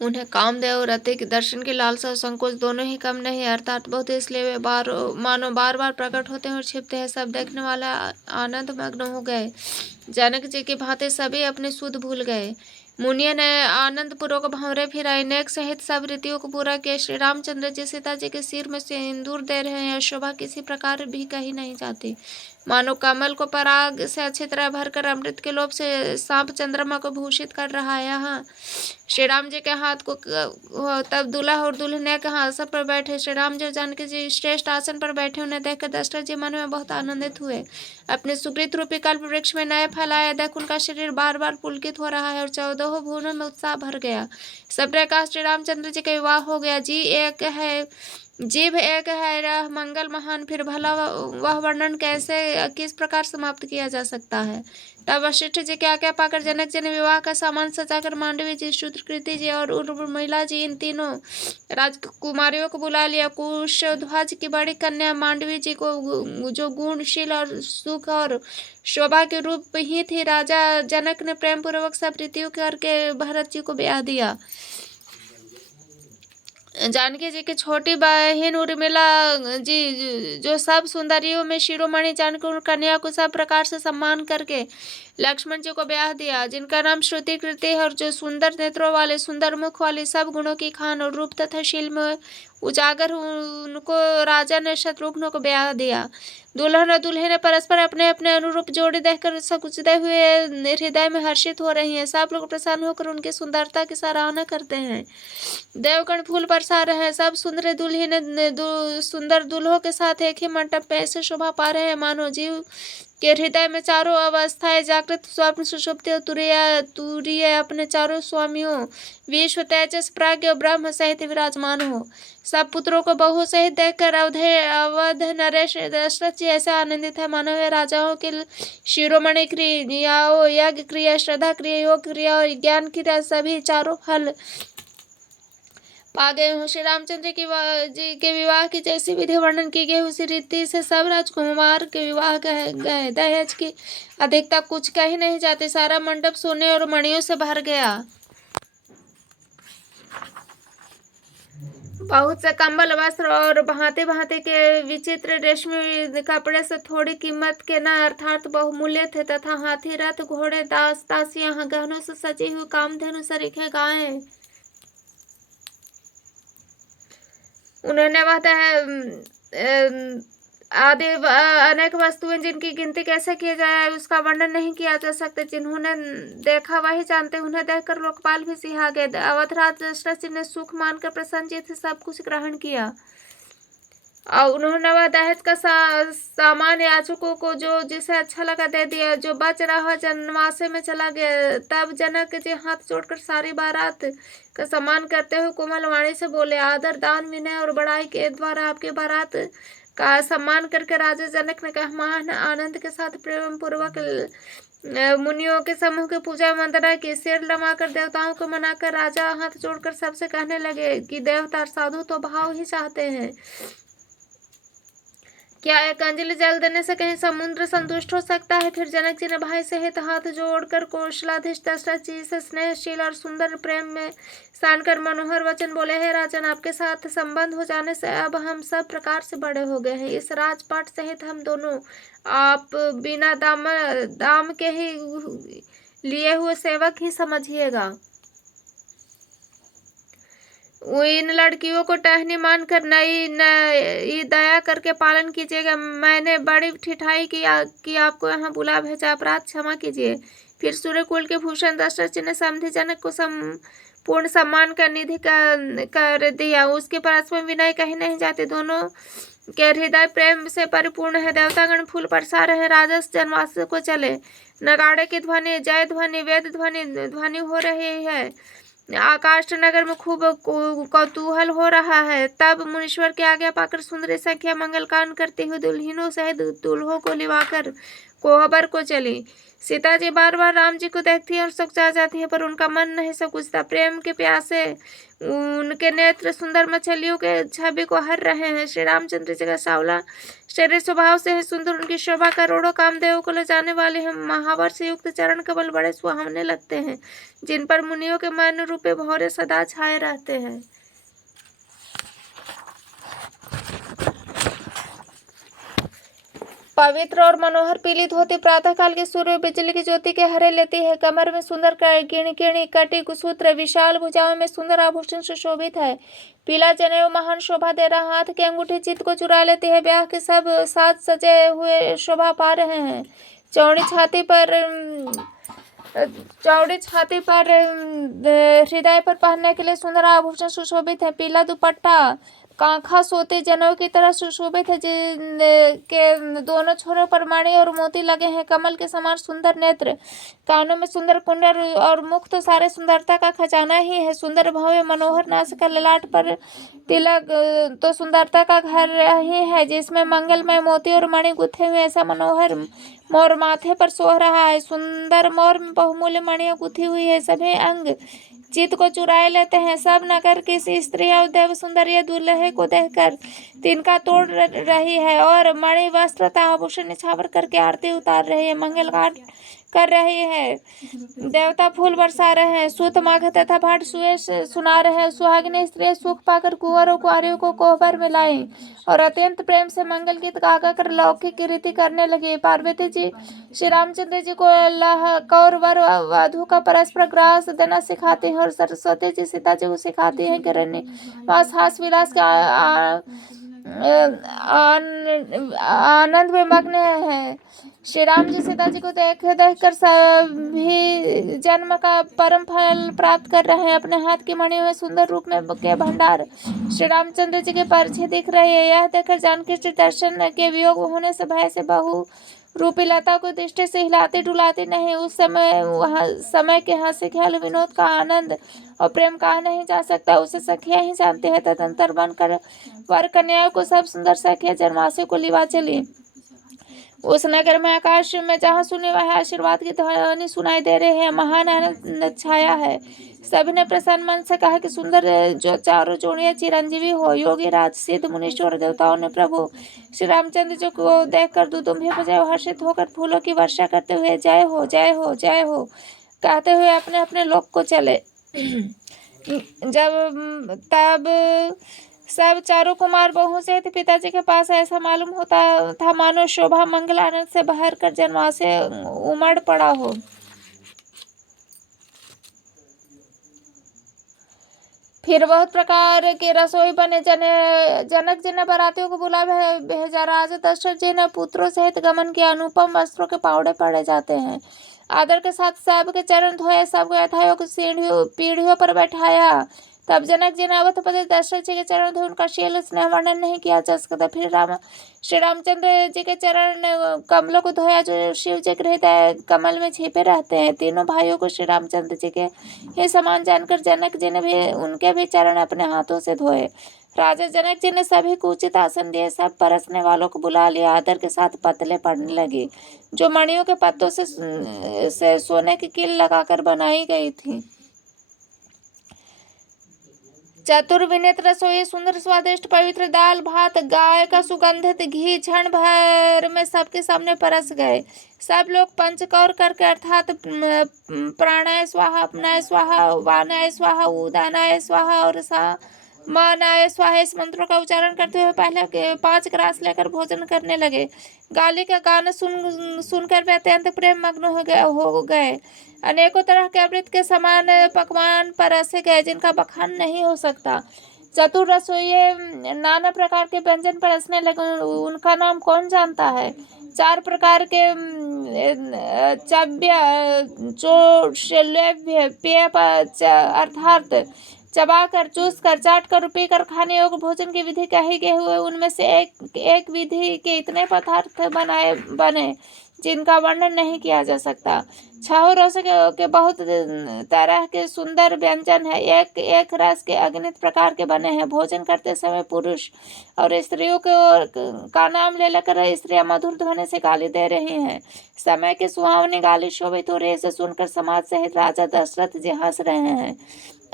उन्हें कामदेव और रति के दर्शन की लालसा और संकोच दोनों ही कम नहीं, अर्थात बहुत, इसलिए वे मानो बार बार प्रकट होते हैं और छिपते हैं। सब देखने वाले आनंद मग्न हो गए। जनक जी की भांति सभी अपने सुध भूल गए। मुनिया ने आनंद पूर्वक भंवरे फिराए, नेक सहित सब रीतियों को पूरा किया। श्री रामचंद्र जी सीता जी के सिर में सिंदूर दे रहे हैं। शोभा किसी प्रकार भी कही नहीं जाती, मानो कमल को पराग से अच्छी तरह भरकर अमृत के लोभ से सांप चंद्रमा को भूषित कर रहा है। यहाँ श्री राम जी के हाथ को तब दूल्हा और दुल्हनिया के आसन पर बैठे। श्री राम जी और जानकी जी श्रेष्ठ आसन पर बैठे। उन्हें देखकर दशरथ जी मन में बहुत आनंदित हुए। अपने सुकृत रूपी कल्प वृक्ष में नए फल आए देख उनका शरीर बार बार पुलकित हो रहा है और 14 भुवनों में उत्साह भर गया। सबने कहा श्री रामचंद्र जी का विवाह हो गया। जीव एक है, रह मंगल महान, फिर भला वह वर्णन कैसे किस प्रकार समाप्त किया जा सकता है। तब वशिष्ठ जी की आज्ञा पाकर जनक जी ने विवाह का सामान सजाकर मांडवी जी, शूद्रकृति जी और उर्मिला जी, इन तीनों राजकुमारियों को बुला लिया। कुशध्वज की बड़ी कन्या मांडवी जी को, जो गुणशील और सुख और शोभा के रूप ही थी, राजा जनक ने प्रेम पूर्वक सब रीतियों करके भरत जी को ब्याह दिया। जानकी जी की छोटी बहन उर्मिला जी, जो सब सुंदरियों में शिरोमणि जानकर उन कन्या को सब प्रकार से सम्मान करके लक्ष्मण जी को ब्याह दिया, जिनका नाम श्रुति कृति है और जो सुंदर नेत्रों वाले, सुंदर मुख वाले, सब गुणों की खान और रूप तथा शील में उजागर, उनको राजा ने शत्रुघ्न को ब्याह दिया। दुल्हन और दुल्हे ने परस्पर अपने अपने अनुरूप जोड़ी देखकर सकुचते हुए हृदय में हर्षित हो रही हैं। सब लोग प्रसन्न होकर उनकी सुंदरता की सराहना करते हैं। देवगण फूल बरसा रहे हैं। सब सुंदर दुल्हन सुंदर दुल्हों के साथ एक ही मंडप में ऐसे शोभा पा रहे हैं मानो जीव के हृदय में चारों अवस्थाएं, जागृत, स्वप्न, सुषुप्ति और तुरीय अपने चारों स्वामियों विश्व, तेजस, प्राज्ञ और ब्रह्म सहित विराजमान हो। सब पुत्रों को बहू सहित देखकर अवध नरेश दशरथ जी ऐसे आनंदित है मानो वे राजाओं के शिरोमणि क्रियाओं, यज्ञ क्रिया, श्रद्धा क्रिया, योग क्रिया और ज्ञान क्रिया सभी चारों फल पा गए हूँ। श्री रामचंद्र जी के विवाह की जैसी विधि वर्णन की गई उसी रीति से सब राजकुमार के विवाह गए। दहेज की अधिकता कुछ कही नहीं जाती। सारा मंडप सोने और मणियों से भर गया। बहुत से कंबल, वस्त्र और भांति भांति के विचित्र रेशमी कपड़े से थोड़ी कीमत के न अर्थात बहुमूल्य थे, तथा हाथी, रथ, घोड़े, दास दासियां, गहनों से सजी हुई कामधेनु, सरीखे, गायें, उन्होंने आदि अनेक वस्तुएं जिनकी गिनती कैसे की जाए उसका वर्णन नहीं किया जा सकता। जिन्होंने देखा वही जानते। उन्हें देखकर लोकपाल भी सिहा गए। अवधराज दशरथ जी ने सुख मानकर प्रसन्नचित्त से सब कुछ ग्रहण किया और उन्होंने वह दहेज का सामान याचकों को जो जिसे अच्छा लगा दे दिया। जो बच रहा जनवासे में चला गया। तब जनक जी हाथ जोड़कर सारी बारात का सम्मान करते हुए कोमल वाणी से बोले, आदर, दान, विनय और बड़ाई के द्वारा आपके बारात का सम्मान करके राजा जनक ने कहा, महान आनंद के साथ प्रेम पूर्वक मुनियों के समूह की पूजा वंदना की। सिर नमाकर देवताओं को मनाकर राजा हाथ जोड़कर सबसे कहने लगे कि देवता साधु तो भाव ही चाहते हैं। क्या एक अंजलि जल देने से कहीं समुद्र संतुष्ट हो सकता है। फिर जनक जी ने भाई सहित हाथ जोड़कर कौशलाधीश दशरथ जी से स्नेहशील और सुंदर प्रेम में सानकर मनोहर वचन बोले, है राजन, आपके साथ संबंध हो जाने से अब हम सब प्रकार से बड़े हो गए हैं। इस राजपाट सहित हम दोनों आप बिना दाम के ही लिए हुए सेवक ही समझिएगा। इन लड़कियों को टहनी मानकर नई दया करके पालन कीजिएगा। मैंने बड़ी ठिठाई कि आपको यहाँ बुला भेजा, अपराध क्षमा कीजिए। फिर सूर्यकुल के भूषण दशरथ जी ने समधि जनक को पूर्ण सम्मान का निधि कर दिया। उसके परस्पर विनय कही नहीं जाती। दोनों के हृदय प्रेम से परिपूर्ण है। देवतागण फूल बरसा रहे। राजा जनवास को चले। नगाड़े की ध्वनि, जय ध्वनि, वेद ध्वनि हो रही है। आकाश नगर में खूब कौतूहल हो रहा है। तब मुनीश्वर की आज्ञा पाकर सुंदरी संख्या मंगल कान करती हुई दुल्हनों सहित दुल्हों को लिवाकर कोहबर को चली। सीता जी बार बार राम जी को देखती है और सकुचा जाती है, पर उनका मन नहीं सकुचता। प्रेम के प्यासे उनके नेत्र सुंदर मछलियों के छवि को हर रहे हैं। श्री रामचंद्र जी का सांवला शरीर स्वभाव से है सुंदर, उनकी शोभा करोड़ों कामदेव को ले जाने वाले हैं। महावर से युक्त चरण कमल बड़े सुहावने लगते हैं, जिन पर मुनियों के मन रूपे भौरे सदा छाए रहते हैं। पवित्र और मनोहर पीली धोती प्रातः काल के सूर्य बिजली की ज्योति के हरे लेती है। कमर में सुंदर किणी कटी सूत्र, विशाल भुजाओं में सुंदर आभूषण सुशोभित है। पीला जनेऊ महान शोभा दे रहा, हाथ की अंगूठी चित्त को चुरा लेती है। ब्याह के सब साज सजे हुए शोभा पा रहे हैं। चौड़ी छाती पर हृदय पर पहनने के लिए सुंदर आभूषण सुशोभित है। पीला दुपट्टा कांखा सोते जनेऊ की तरह सुशोभित है, जिनके दोनों छोरों पर मणि और मोती लगे हैं। कमल के समान सुंदर नेत्र, कानों में सुंदर कुंडल और मुख तो सारे सुंदरता का खजाना ही है। सुंदर भव्य मनोहर नासिका, ललाट पर तिलक तो सुंदरता का घर ही है, जिसमें मंगलमय मोती और मणि गुथे हुए ऐसा मनोहर मोर माथे पर सो रहा है। सुंदर मोर में बहुमूल्य मणियां गुथी हुई है। सभी अंग चित्त को चुराए लेते हैं। सब नगर किसी स्त्री और देव सुंदर या दुल्हे को देखकर तिनका तोड़ रही है और मणि वस्त्र तथा आभूषण निछावर करके आरती उतार रही है, मंगल गान कर रही है, देवता फूल बरसा रहे हैं, सूत माघ तथा भाट सुए सुना रहे हैं। सुहागिनी स्त्री सुख पाकर कुंवर और कुंवारियों को कोहबर में लाई और अत्यंत प्रेम से मंगल गीत गा कर लौकिक रीति करने लगी। पार्वती जी श्री रामचंद्र जी को कौर वर वधु का परस्पर ग्रास देना सिखाती हैं और सरस्वती जी सीता जी को सिखाती हैं कि हास विलास का आनंद में मग्न है। श्री राम जी सीता जी को देख कर सभी जन्म का परम फल प्राप्त कर रहे हैं। अपने हाथ की मणि में सुंदर रूप में के भंडार श्री रामचंद्र जी के परिचय दिख रहे हैं। यह देखकर जानकी श्री दर्शन के वियोग होने से भय से बहु रूपी लता को दृष्टि से हिलाती डुलाती नहीं। उस समय के हंसी ख्याल विनोद का आनंद और प्रेम कहा नहीं जा सकता, उसे सखिया ही जानते हैं। तदंतर बनकर वर कन्याओं को सब सुंदर सखिया जनवासी को लिवा चली। उस नगर में आकाश में जहाँ सुने वह आशीर्वाद की ध्वनि सुनाई दे रही है, महान आनंद छाया है। सभी ने प्रसन्न मन से कहा कि सुंदर जो चारों जोड़ियां चिरंजीवी हो। योगी राज सिद्ध मुनीश्वर देवताओं ने प्रभु श्री रामचंद्र जी को देखकर दुदुम्भी बजाए हर्षित होकर फूलों की वर्षा करते हुए जय हो जय हो जय हो कहते हुए अपने अपने लोक को चले। तब सब चारों कुमार बहू से पिताजी के पास ऐसा मालूम होता था मानो शोभा मंगल आनंद से बहर कर जनवास से उमड़ पड़ा हो। फिर बहुत प्रकार के रसोई बने। जनक जी ने बारातियों को बुला भेजा। राजा दशरथ जी ने पुत्रों सहित गमन किया। अनुपम वस्त्रों के पावड़े पड़े जाते हैं। आदर के साथ सबके चरण धोए, सबको यथायोग्य पीढ़ियों पर बैठाया। तब जनक जी ने अवधपति दशरथ जी के चरण धोए। उनका शील स्नेह वर्णन नहीं किया जा सकता। फिर श्री रामचंद्र जी के चरण कमलों को धोया, जो शिव जी के हृदय कमल में छिपे रहते हैं। तीनों भाइयों को श्री रामचंद्र जी के ये समान जानकर जनक जी ने भी उनके भी चरण अपने हाथों से धोए। राजा जनक जी ने सभी को उचित आसन दिए। सब परसने वालों को बुला लिया। आदर के साथ पतले पड़ने लगी, जो मणियों के पत्तों से सोने की कील लगाकर बनाई गई थी। चतुर्विनीत रसोई सुंदर स्वादिष्ट पवित्र दाल भात, गाय का सुगंधित घी क्षण भर में सबके सामने परस गए। सब लोग पंचकौर करके अर्थात प्राणाय स्वाहा, अपनाय स्वाहा, वानाय स्वाहा, उदानाय स्वाहा और मानाय स्वाहा इस मंत्रों का उच्चारण करते हुए पहले 5 ग्रास लेकर भोजन करने लगे। गाली का गाना सुनकर वे अत्यंत प्रेम मग्न हो गए। अनेकों तरह के अमृत के समान पकवान परसे गए, जिनका बखान नहीं हो सकता। चतुर रसोइये नाना प्रकार के व्यंजन परसने लगे। उनका नाम कौन जानता है। 4 प्रकार के पेय अर्थात चबा कर, चूस कर, चाट कर, पी कर खाने योग्य भोजन की विधि कही गई हुए। उनमें से एक विधि के इतने पदार्थ बने जिनका वर्णन नहीं किया जा सकता। छह रस के बहुत तरह के सुंदर व्यंजन है, एक एक रस के अगणित प्रकार के बने हैं। भोजन करते समय पुरुष और स्त्रियों का नाम ले लेकर स्त्रियां मधुर ध्वनि से गाली दे रही हैं। समय की सुहावनी गाली शोभित हो रही है, इसे सुनकर समाज सहित राजा दशरथ जी हंस रहे हैं।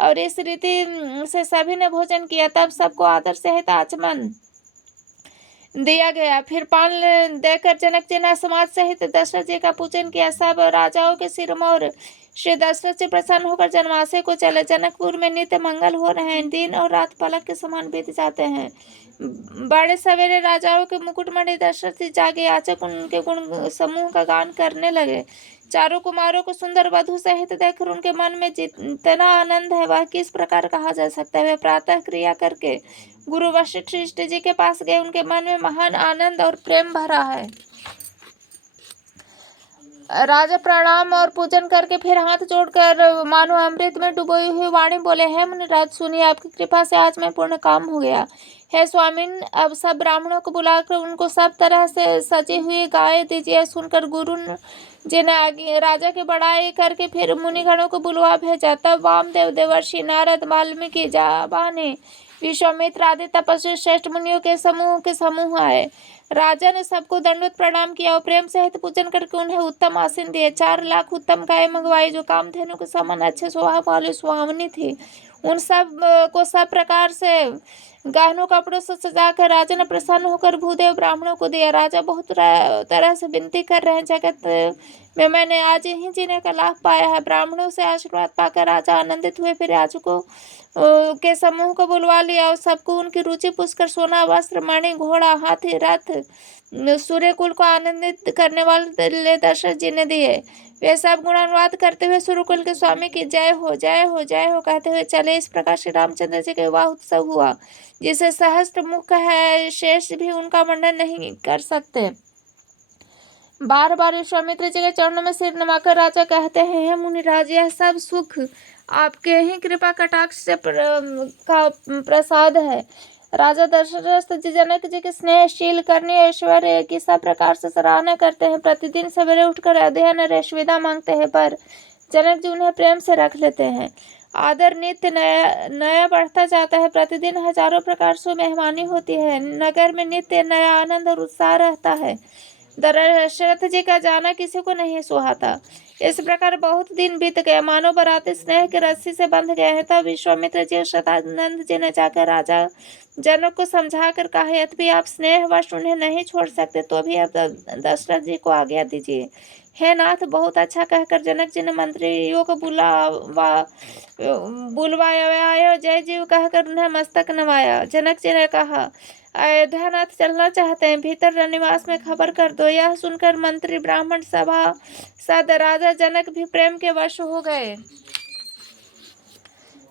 और इस रीति से सभी ने भोजन किया। तब सबको आदर सहित आचमन दिया गया। फिर पान देकर जनक जी ने समाज सहित दशरथ जी का पूजन किया। सब राजाओं के सिरमौर श्री दशरथ जी प्रसन्न होकर जनवासे को चले। जनकपुर में नित्य मंगल हो रहे हैं, दिन और रात पलक के समान बीत जाते हैं। बड़े सवेरे राजाओं के मुकुटमणि दशरथ जी जागे, याचक उनके गुण समूह का गान करने लगे। चारों कुमारों को सुंदर वधु सहित देखकर उनके मन में जितना आनंद है वह किस प्रकार कहा जा सकता है। वे प्रातः क्रिया करके गुरु वशिष्ठ जी के पास गए। उनके मन में महान आनंद और प्रेम भरा है। राजा प्रणाम और पूजन करके फिर हाथ जोड़कर मानो अमृत में डुबोई हुई वाणी बोले, हे मुनिराज सुनिए, आपकी कृपा से आज मैं पूर्ण काम हो गया। हे स्वामिन, अब सब ब्राह्मणों को बुलाकर उनको सब तरह से सजी हुई गाय दीजिए। सुनकर गुरु जी ने आगे राजा की बड़ाई करके फिर मुनिगणों को बुलवा भेजा। तब वामदेव, देवर्षि नारद, वाल्मीकि, जाबाने, विश्वामित्र आदि तपस्वी श्रेष्ठ मुनियों के समूह आए। राजा ने सबको दंडवत प्रणाम किया और प्रेम सहित पूजन करके उन्हें उत्तम आसन दिए। 4 लाख उत्तम गाय मंगवाई जो कामधेनु के समान अच्छे स्वभाव वाली सुहावनी थी। उन सब को सब प्रकार से गहनों कपड़ों से सजाकर राजा ने प्रसन्न होकर भूदेव ब्राह्मणों को दिया। राजा बहुत तरह से विनती कर रहे हैं, जगत में मैंने आज ही जीने का लाभ पाया है। ब्राह्मणों से आशीर्वाद पाकर राजा आनंदित हुए। फिर याचकों के समूह को बुलवा लिया और सबको उनकी रुचि पूछकर सोना, वस्त्र, मणि, घोड़ा, हाथी, रथ, सूर्यकुल को आनंदित करने वाले दशरथ जी ने दिए। वे सब गुणानुवाद करते हुए सूर्यकुल के स्वामी की जय हो, जय हो, जय हो कहते हुए चले। इस प्रकार श्री रामचंद्र जी का विवाह उत्सव हुआ, जिसे सहस्त्र मुख है, शेष भी उनका वर्णन नहीं कर सकते। बार बार विश्वामित्र जी के चरणों में सिर नवाकर राजा कहते हैं, हे मुनिराज, यह सब सुख आपके ही कृपा कटाक्ष से का प्रसाद है। राजा दशरथ जी जनक जी के स्नेहशील करने ऐश्वर्य की सब प्रकार से सराहना करते हैं। प्रतिदिन सवेरे उठकर अयोध्या नरेश विदा मांगते हैं, पर जनक जी उन्हें प्रेम से रख लेते हैं। आदर नित्य नया बढ़ता जाता है। प्रतिदिन हजारों प्रकार से मेहमानी होती है। नगर में नित्य नया आनंद और उत्साह रहता है। दशरथ जी का जाना किसी को नहीं सुहाता। इस प्रकार बहुत दिन बीत गए, मानो बराती स्नेह की रस्सी से बंध गए हैं। तब विश्वामित्र जी और शतानंद जी ने जाकर राजा जनक को समझा कर कहा, यद्यपि आप स्नेहवश उन्हें नहीं छोड़ सकते तो भी अब दशरथ जी को आज्ञा दीजिए। हे नाथ, बहुत अच्छा कहकर जनक जी ने मंत्रियों को बुलवाया। जय जीव कहकर उन्हें मस्तक नवाया। जनक जी ने कहा, अयोध्यानाथ चलना चाहते हैं, भीतर निवास में खबर कर दो। यह सुनकर मंत्री, ब्राह्मण, सभा सद राजा जनक भी प्रेम के वश हो गए।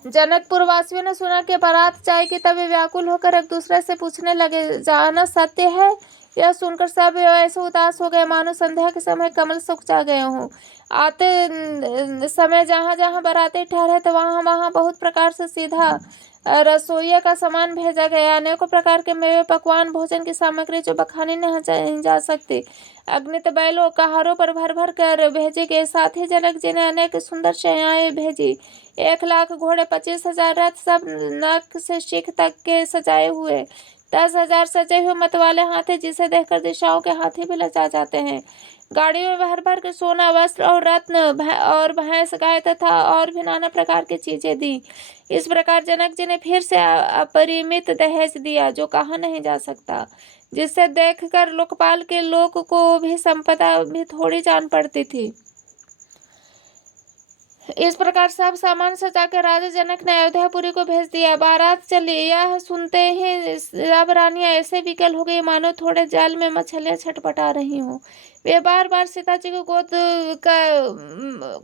जनकपुर वासियों ने सुना कि बारात जाएगी, तब वे व्याकुल होकर एक दूसरे से पूछने लगे, जाना सत्य है? यह सुनकर सब ऐसे उदास हो गए मानो संध्या के समय कमल सूख जा गए हों। आते समय जहाँ जहाँ बाराती ठहरे थे वहाँ वहाँ बहुत प्रकार से सीधा रसोइया का सामान भेजा गया। अनेकों प्रकार के मेवे, पकवान, भोजन की सामग्री जो बखानी नहीं जा सकती, अग्नित बैलों कहारों पर भर भर कर भेजे गए। साथ ही जनक जी ने अनेक सुंदर शैयाएं भेजी। 1 लाख घोड़े, 25,000 रथ, सब नक से शिख तक के सजाए हुए, 10,000 सजे हुए मतवाले हाथी, जिसे देखकर दिशाओं के हाथी भी लजा जाते हैं। गाड़ियों में भर भर के सोना, वस्त्र और रत्न और भैंस, गाय तथा और भी नाना प्रकार की चीजें दी। इस प्रकार जनक जी ने फिर से अपरिमित दहेज दिया, जो कहा नहीं जा सकता, जिससे देखकर लोकपाल के लोक को भी संपदा भी थोड़ी जान पड़ती थी। इस प्रकार सब सामान सजाकर राजा जनक ने अयोध्यापुरी को भेज दिया। बारात चली। यह सुनते ही सब रानियां ऐसे विकल हो गई मानो थोड़े जल में मछलियां छटपटा रही हों। वे बार बार सीता जी को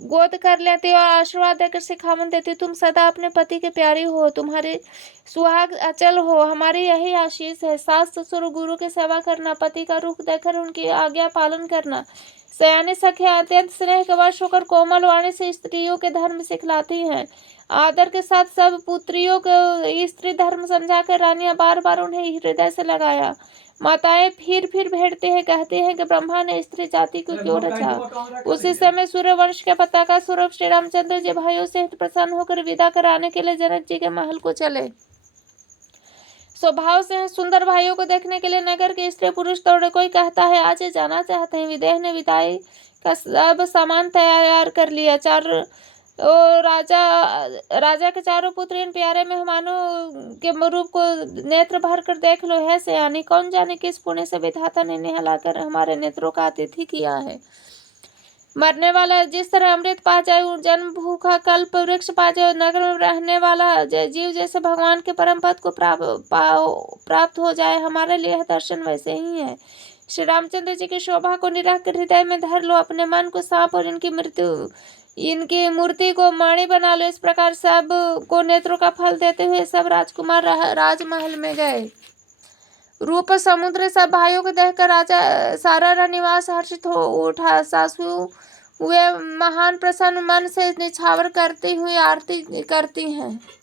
गोद कर लेती और आशीर्वाद देकर सिखावन देती, तुम सदा अपने पति के प्यारी हो, तुम्हारी सुहाग अचल हो, हमारी यही आशीष है। सास ससुर गुरु की सेवा करना, पति का रुख देकर उनकी आज्ञा पालन करना, सयानी सखियां अत्यंत स्नेह के वश होकर कोमल वाणी से स्त्रियों के धर्म सिखलाती हैं। आदर के साथ सब पुत्रियों को स्त्री धर्म समझाकर रानियां बार बार उन्हें हृदय से लगाया। माताएं फिर भेड़ती हैं, कहती हैं कि ब्रह्मा ने स्त्री जाति को क्यों रचा। उसी समय सूर्यवंश के पताका स्वरूप श्री रामचंद्र जी भाइयों से प्रसन्न होकर विदा कराने के लिए जनक जी के महल को चले। स्वभाव से सुंदर भाइयों को देखने के लिए नगर के स्त्री पुरुष दौड़े। कोई कहता है आज जाना चाहते हैं। विदेह ने विदाई का सब सामान तैयार कर लिया। राजा के चारों पुत्र इन प्यारे मेहमानों के रूप को नेत्र भर कर देख लो। है सयानी, कौन जाने किस पुण्य से विधाता ने निहलाकर हमारे नेत्रों का अतिथि किया है। मरने वाला जिस तरह अमृत पा जाए, जन्म भूखा कल्प वृक्ष पा जाए, नगर में रहने वाला जीव जैसे भगवान के परम पद को प्राप्त हो जाए, हमारे लिए दर्शन वैसे ही है। श्री रामचंद्र जी की शोभा को निरख कर हृदय में धर लो। अपने मन को सांप और इनकी मूर्ति को मणि बना लो। इस प्रकार सब को नेत्रों का फल देते हुए सब राजकुमार राजमहल में गए। रूप समुद्र सब भाइयों को देखकर राजा सारा रनिवास हर्षित हो उठा। सासू वे महान प्रसन्न मन से निछावर करती हुई आरती करती हैं।